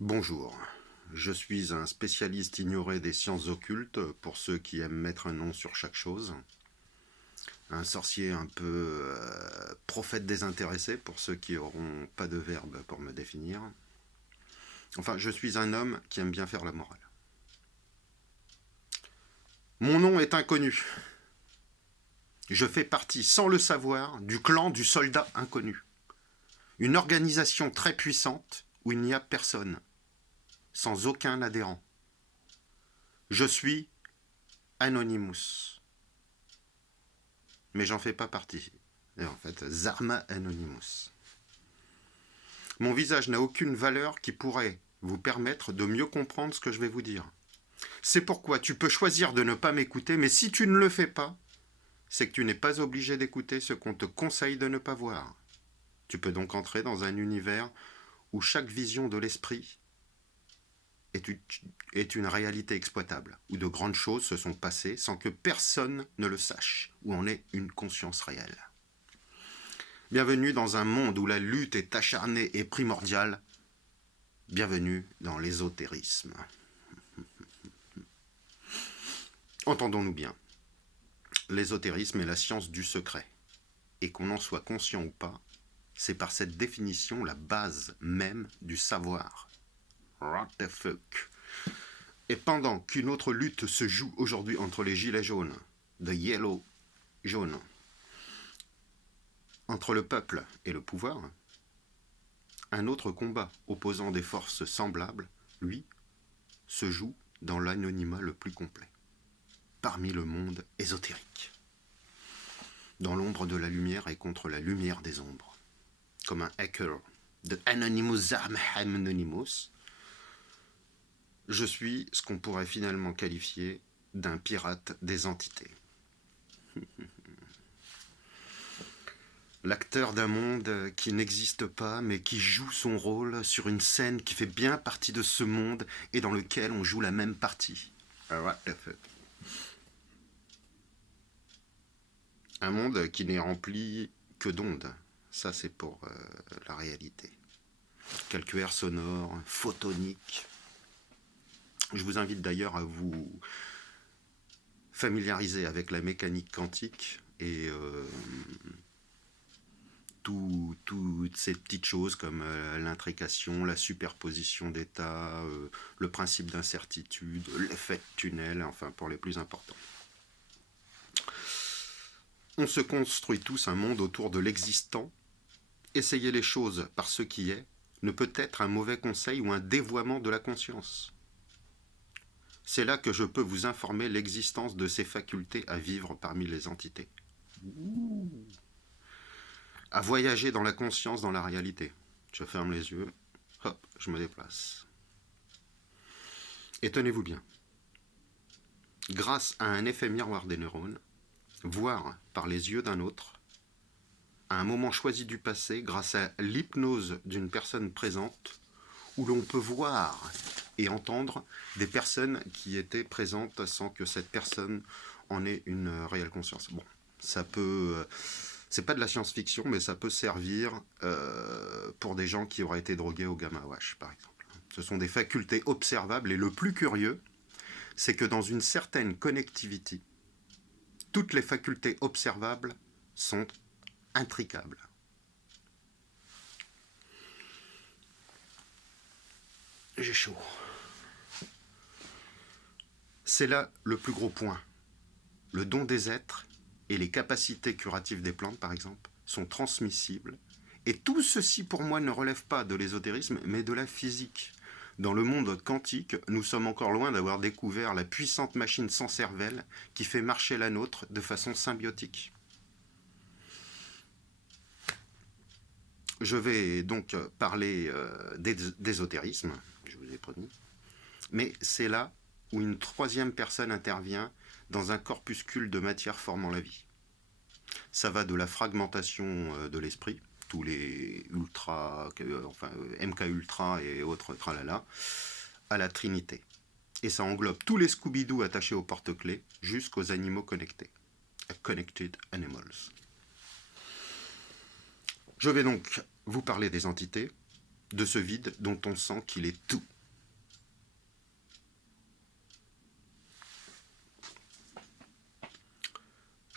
Bonjour, je suis un spécialiste ignoré des sciences occultes pour ceux qui aiment mettre un nom sur chaque chose, un sorcier un peu prophète désintéressé pour ceux qui n'auront pas de verbe pour me définir. Enfin, je suis un homme qui aime bien faire la morale. Mon nom est inconnu. Je fais partie, sans le savoir, du clan du soldat inconnu. Une organisation très puissante où il n'y a personne, sans aucun adhérent. Je suis Anonymous. Mais j'en fais pas partie. Et en fait, Zarma Anonymous. Mon visage n'a aucune valeur qui pourrait vous permettre de mieux comprendre ce que je vais vous dire. C'est pourquoi tu peux choisir de ne pas m'écouter, mais si tu ne le fais pas, c'est que tu n'es pas obligé d'écouter ce qu'on te conseille de ne pas voir. Tu peux donc entrer dans un univers où chaque vision de l'esprit est une réalité exploitable, où de grandes choses se sont passées sans que personne ne le sache, où on ait une conscience réelle. Bienvenue dans un monde où la lutte est acharnée et primordiale. Bienvenue dans l'ésotérisme. Entendons-nous bien. L'ésotérisme est la science du secret. Et qu'on en soit conscient ou pas, c'est par cette définition la base même du savoir. What the fuck? Et pendant qu'une autre lutte se joue aujourd'hui entre les gilets jaunes, the yellow jaune, entre le peuple et le pouvoir, un autre combat opposant des forces semblables, lui, se joue dans l'anonymat le plus complet, parmi le monde ésotérique, dans l'ombre de la lumière et contre la lumière des ombres, comme un hacker de Anonymous Zarma Anonymous. Je suis ce qu'on pourrait finalement qualifier d'un pirate des entités. L'acteur d'un monde qui n'existe pas, mais qui joue son rôle sur une scène qui fait bien partie de ce monde et dans lequel on joue la même partie. Un monde qui n'est rempli que d'ondes. Ça, c'est pour la réalité. Quelques airs sonores, photoniques. Je vous invite d'ailleurs à vous familiariser avec la mécanique quantique et toutes ces petites choses comme l'intrication, la superposition d'états, le principe d'incertitude, l'effet de tunnel, enfin pour les plus importants. On se construit tous un monde autour de l'existant. Essayer les choses par ce qui est ne peut être un mauvais conseil ou un dévoiement de la conscience. C'est là que je peux vous informer l'existence de ces facultés à vivre parmi les entités. À voyager dans la conscience, dans la réalité. Je ferme les yeux, hop, je me déplace. Et tenez-vous bien. Grâce à un effet miroir des neurones, voir par les yeux d'un autre, à un moment choisi du passé, grâce à l'hypnose d'une personne présente, où l'on peut voir et entendre des personnes qui étaient présentes sans que cette personne en ait une réelle conscience. Bon, ça peut... c'est pas de la science-fiction, mais ça peut servir pour des gens qui auraient été drogués au gamma-wash, par exemple. Ce sont des facultés observables, et le plus curieux, c'est que dans une certaine connectivité, toutes les facultés observables sont intricables. J'ai chaud. C'est là le plus gros point. Le don des êtres et les capacités curatives des plantes, par exemple, sont transmissibles. Et tout ceci, pour moi, ne relève pas de l'ésotérisme, mais de la physique. Dans le monde quantique, nous sommes encore loin d'avoir découvert la puissante machine sans cervelle qui fait marcher la nôtre de façon symbiotique. Je vais donc parler d'ésotérisme, je vous ai promis, mais c'est là où une troisième personne intervient dans un corpuscule de matière formant la vie. Ça va de la fragmentation de l'esprit, tous les MK Ultra et autres tralala, à la Trinité. Et ça englobe tous les Scooby-Doo attachés aux porte-clés jusqu'aux animaux connectés. Connected Animals. Je vais donc vous parler des entités, de ce vide dont on sent qu'il est tout.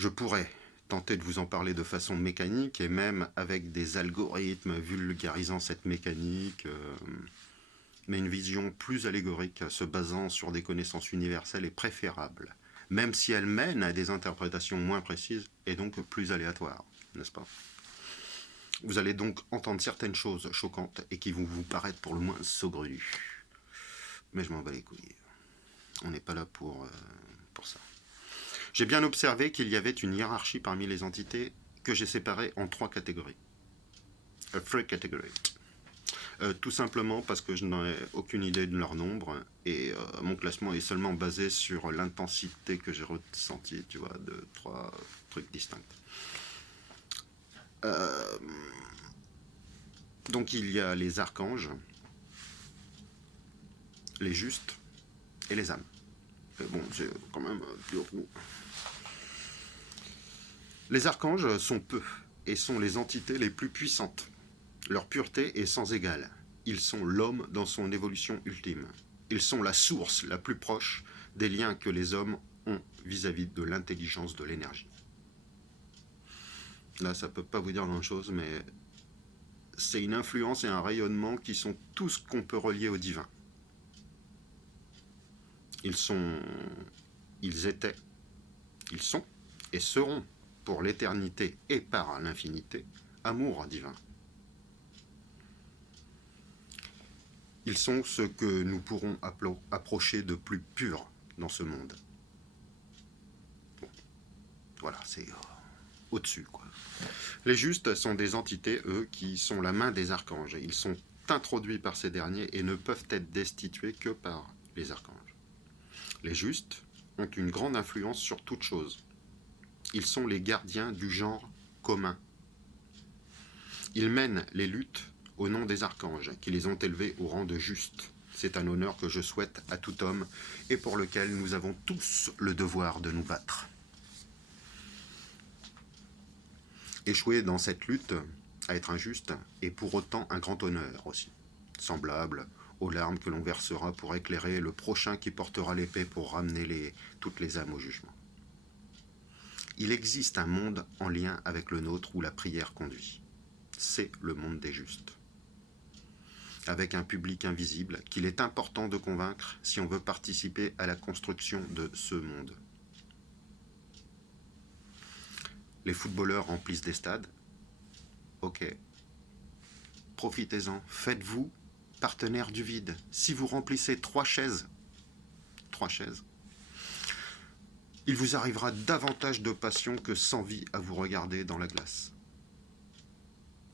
Je pourrais tenter de vous en parler de façon mécanique et même avec des algorithmes vulgarisant cette mécanique, mais une vision plus allégorique se basant sur des connaissances universelles est préférable, même si elle mène à des interprétations moins précises et donc plus aléatoires, n'est-ce pas? Vous allez donc entendre certaines choses choquantes et qui vont vous paraître pour le moins saugrenues. Mais je m'en bats les couilles. On n'est pas là pour ça. J'ai bien observé qu'il y avait une hiérarchie parmi les entités que j'ai séparées en 3 catégories. Three categories. Tout simplement parce que je n'en ai aucune idée de leur nombre et mon classement est seulement basé sur l'intensité que j'ai ressentie, tu vois, de 3 trucs distincts. Donc il y a les archanges, les justes et les âmes. Mais bon, c'est quand même dur. Les archanges sont peu et sont les entités les plus puissantes. Leur pureté est sans égale. Ils sont l'homme dans son évolution ultime. Ils sont la source la plus proche des liens que les hommes ont vis-à-vis de l'intelligence de l'énergie. Là, ça ne peut pas vous dire grand-chose, mais c'est une influence et un rayonnement qui sont tout ce qu'on peut relier au divin. Ils étaient, ils sont et seront pour l'éternité et par l'infinité, amour divin. Ils sont ce que nous pourrons approcher de plus pur dans ce monde. Bon, voilà, c'est au-dessus, quoi. Les justes sont des entités, eux, qui sont la main des archanges. Ils sont introduits par ces derniers et ne peuvent être destitués que par les archanges. Les justes ont une grande influence sur toute chose. Ils sont les gardiens du genre commun. Ils mènent les luttes au nom des archanges, qui les ont élevés au rang de justes. C'est un honneur que je souhaite à tout homme et pour lequel nous avons tous le devoir de nous battre. Échouer dans cette lutte à être injuste est pour autant un grand honneur aussi, semblable aux larmes que l'on versera pour éclairer le prochain qui portera l'épée pour ramener toutes les âmes au jugement. Il existe un monde en lien avec le nôtre où la prière conduit. C'est le monde des justes. Avec un public invisible qu'il est important de convaincre si on veut participer à la construction de ce monde. Les footballeurs remplissent des stades. Ok. Profitez-en. Faites-vous partenaire du vide. Si vous remplissez 3 chaises, il vous arrivera davantage de passion que sans vie à vous regarder dans la glace.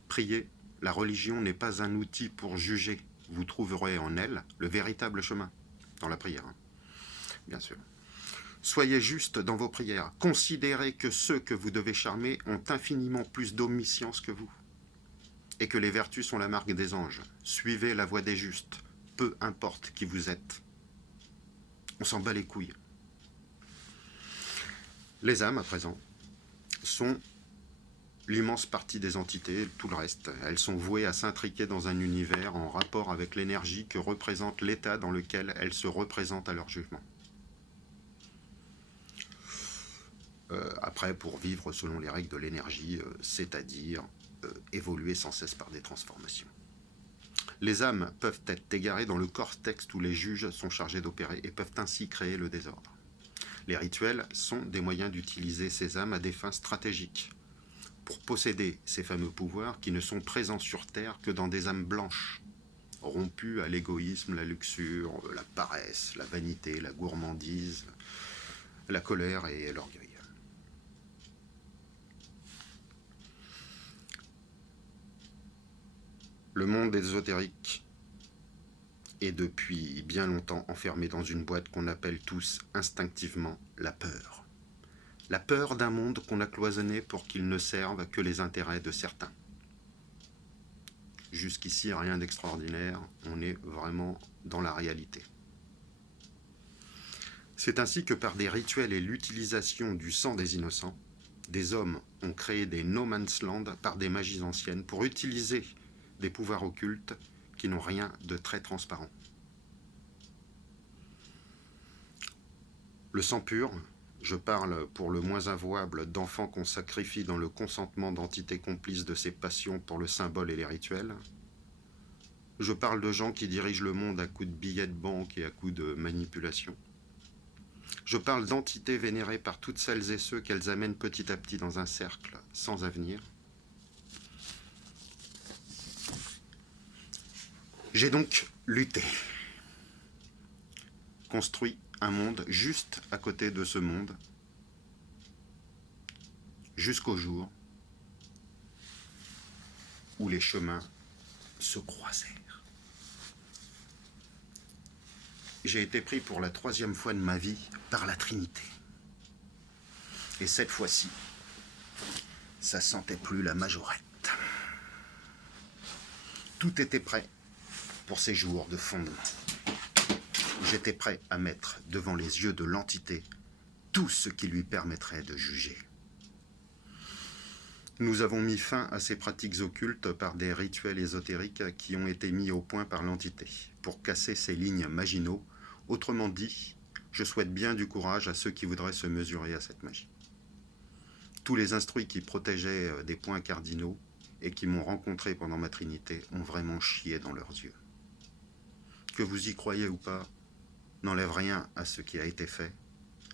Priez, la religion n'est pas un outil pour juger. Vous trouverez en elle le véritable chemin, dans la prière, hein. Bien sûr. Soyez juste dans vos prières. Considérez que ceux que vous devez charmer ont infiniment plus d'omniscience que vous. Et que les vertus sont la marque des anges. Suivez la voie des justes, peu importe qui vous êtes. On s'en bat les couilles. Les âmes, à présent, sont l'immense partie des entités, tout le reste. Elles sont vouées à s'intriquer dans un univers en rapport avec l'énergie que représente l'état dans lequel elles se représentent à leur jugement. Après, pour vivre selon les règles de l'énergie, c'est-à-dire évoluer sans cesse par des transformations. Les âmes peuvent être égarées dans le cortex où les juges sont chargés d'opérer et peuvent ainsi créer le désordre. Les rituels sont des moyens d'utiliser ces âmes à des fins stratégiques, pour posséder ces fameux pouvoirs qui ne sont présents sur Terre que dans des âmes blanches, rompues à l'égoïsme, la luxure, la paresse, la vanité, la gourmandise, la colère et l'orgueil. Le monde ésotérique est depuis bien longtemps enfermé dans une boîte qu'on appelle tous instinctivement la peur. La peur d'un monde qu'on a cloisonné pour qu'il ne serve que les intérêts de certains. Jusqu'ici, rien d'extraordinaire, on est vraiment dans la réalité. C'est ainsi que par des rituels et l'utilisation du sang des innocents, des hommes ont créé des no man's land par des magies anciennes pour utiliser des pouvoirs occultes qui n'ont rien de très transparent. Le sang pur, Je parle, pour le moins avouable, d'enfants qu'on sacrifie dans le consentement d'entités complices de ses passions pour le symbole et les rituels. Je parle de gens qui dirigent le monde à coups de billets de banque et à coups de manipulation. Je parle d'entités vénérées par toutes celles et ceux qu'elles amènent petit à petit dans un cercle sans avenir. J'ai donc lutté, construit un monde juste à côté de ce monde, jusqu'au jour où les chemins se croisèrent. J'ai été pris pour la 3e fois de ma vie par la Trinité. Et cette fois-ci, ça sentait plus la majorette. Tout était prêt pour ces jours de fondement. J'étais prêt à mettre devant les yeux de l'entité tout ce qui lui permettrait de juger. Nous avons mis fin à ces pratiques occultes par des rituels ésotériques qui ont été mis au point par l'entité pour casser ces lignes maginaux. Autrement dit, je souhaite bien du courage à ceux qui voudraient se mesurer à cette magie. Tous les instruits qui protégeaient des points cardinaux et qui m'ont rencontré pendant ma trinité ont vraiment chié dans leurs yeux. Que vous y croyez ou pas, n'enlève rien à ce qui a été fait,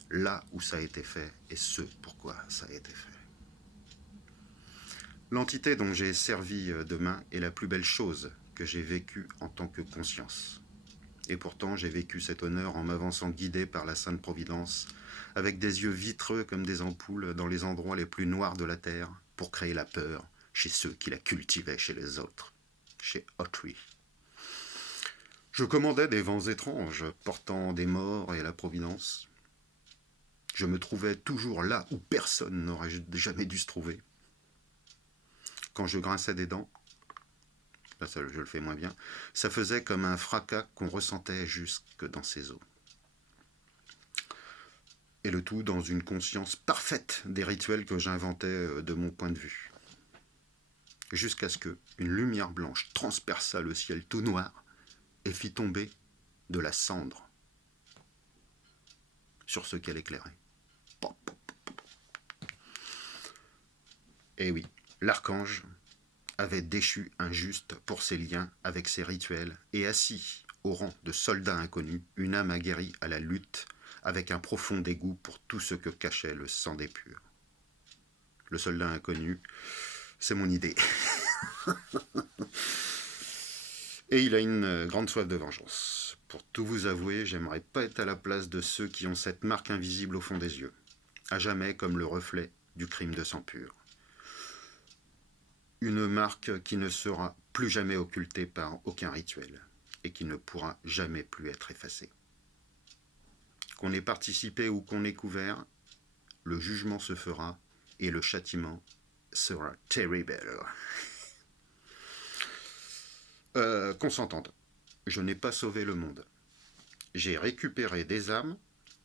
là où ça a été fait et ce pourquoi ça a été fait. L'entité dont j'ai servi de main est la plus belle chose que j'ai vécue en tant que conscience. Et pourtant, j'ai vécu cet honneur en m'avançant guidé par la Sainte Providence, avec des yeux vitreux comme des ampoules dans les endroits les plus noirs de la terre, pour créer la peur chez ceux qui la cultivaient chez les autres, chez autrui. Je commandais des vents étranges, portant des morts et la Providence. Je me trouvais toujours là où personne n'aurait jamais dû se trouver. Quand je grinçais des dents, là je le fais moins bien, ça faisait comme un fracas qu'on ressentait jusque dans ses os. Et le tout dans une conscience parfaite des rituels que j'inventais de mon point de vue. Jusqu'à ce qu'une lumière blanche transperça le ciel tout noir et fit tomber de la cendre sur ce qu'elle éclairait. Et oui, l'archange avait déchu un juste pour ses liens avec ses rituels et assis au rang de soldat inconnu, une âme aguerrie à la lutte avec un profond dégoût pour tout ce que cachait le sang des purs. Le soldat inconnu, c'est mon idée. Et il a une grande soif de vengeance. Pour tout vous avouer, j'aimerais pas être à la place de ceux qui ont cette marque invisible au fond des yeux, à jamais comme le reflet du crime de sang pur. Une marque qui ne sera plus jamais occultée par aucun rituel et qui ne pourra jamais plus être effacée. Qu'on ait participé ou qu'on ait couvert, le jugement se fera et le châtiment sera terrible. Qu'on s'entende, je n'ai pas sauvé le monde. J'ai récupéré des âmes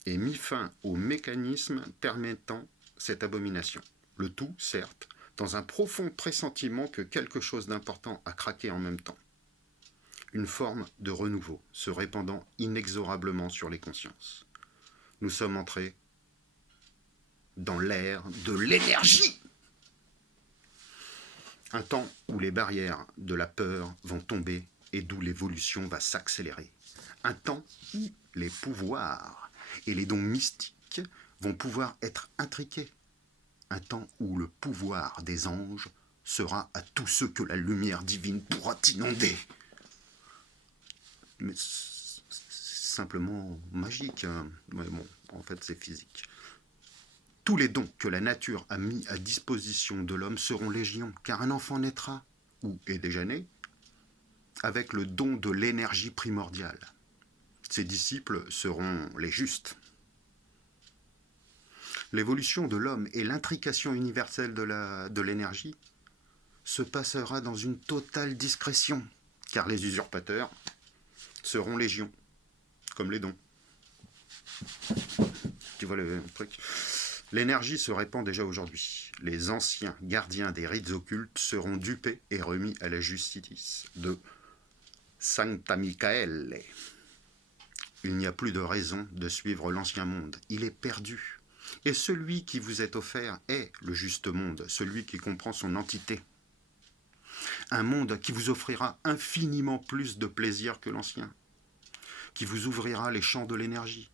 et mis fin au mécanisme permettant cette abomination. Le tout, certes, dans un profond pressentiment que quelque chose d'important a craqué en même temps. Une forme de renouveau se répandant inexorablement sur les consciences. Nous sommes entrés dans l'ère de l'énergie. Un temps où les barrières de la peur vont tomber et d'où l'évolution va s'accélérer. Un temps où les pouvoirs et les dons mystiques vont pouvoir être intriqués. Un temps où le pouvoir des anges sera à tous ceux que la lumière divine pourra inonder. Mais c'est simplement magique. Mais bon, en fait, c'est physique. Tous les dons que la nature a mis à disposition de l'homme seront légion, car un enfant naîtra, ou est déjà né, avec le don de l'énergie primordiale. Ses disciples seront les justes. L'évolution de l'homme et l'intrication universelle de l'énergie se passera dans une totale discrétion, car les usurpateurs seront légion, comme les dons. Tu vois le truc ? L'énergie se répand déjà aujourd'hui. Les anciens gardiens des rites occultes seront dupés et remis à la justice de Sancta Michael. Il n'y a plus de raison de suivre l'ancien monde. Il est perdu. Et celui qui vous est offert est le juste monde, celui qui comprend son entité. Un monde qui vous offrira infiniment plus de plaisir que l'ancien, qui vous ouvrira les champs de l'énergie,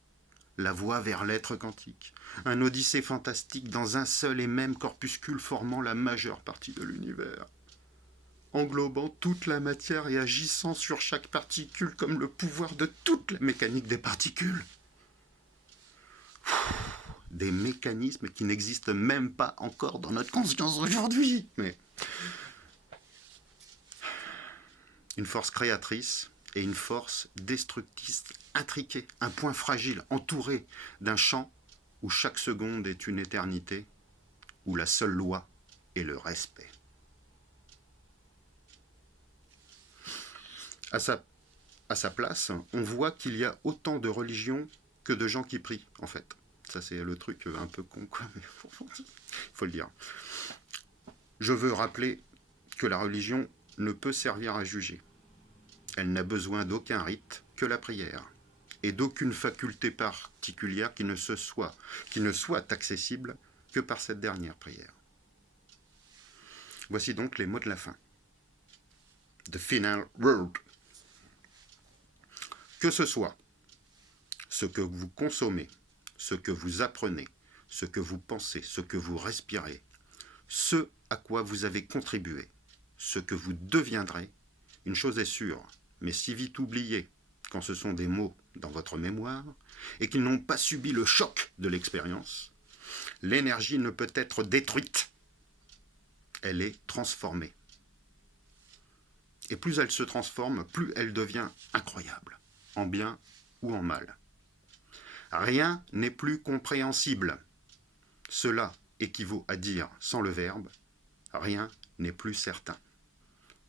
la voie vers l'être quantique, un odyssée fantastique dans un seul et même corpuscule formant la majeure partie de l'univers, englobant toute la matière et agissant sur chaque particule comme le pouvoir de toute la mécanique des particules. Des mécanismes qui n'existent même pas encore dans notre conscience aujourd'hui. Mais une force créatrice et une force destructrice intriquée, un point fragile, entouré d'un champ où chaque seconde est une éternité, où la seule loi est le respect. À sa place, on voit qu'il y a autant de religions que de gens qui prient, en fait. Ça, c'est le truc un peu con, quoi, mais il faut le dire. Je veux rappeler que la religion ne peut servir à juger. Elle n'a besoin d'aucun rite que la prière, et d'aucune faculté particulière qui ne soit accessible que par cette dernière prière. Voici donc les mots de la fin. The final word. Que ce soit ce que vous consommez, ce que vous apprenez, ce que vous pensez, ce que vous respirez, ce à quoi vous avez contribué, ce que vous deviendrez, une chose est sûre, mais si vite oubliée quand ce sont des mots dans votre mémoire et qu'ils n'ont pas subi le choc de l'expérience, l'énergie ne peut être détruite, elle est transformée. Et plus elle se transforme, plus elle devient incroyable, en bien ou en mal. Rien n'est plus compréhensible. Cela équivaut à dire, sans le verbe, rien n'est plus certain.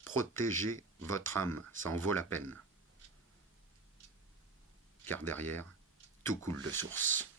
Protégez votre âme, ça en vaut la peine. Car derrière, tout coule de source.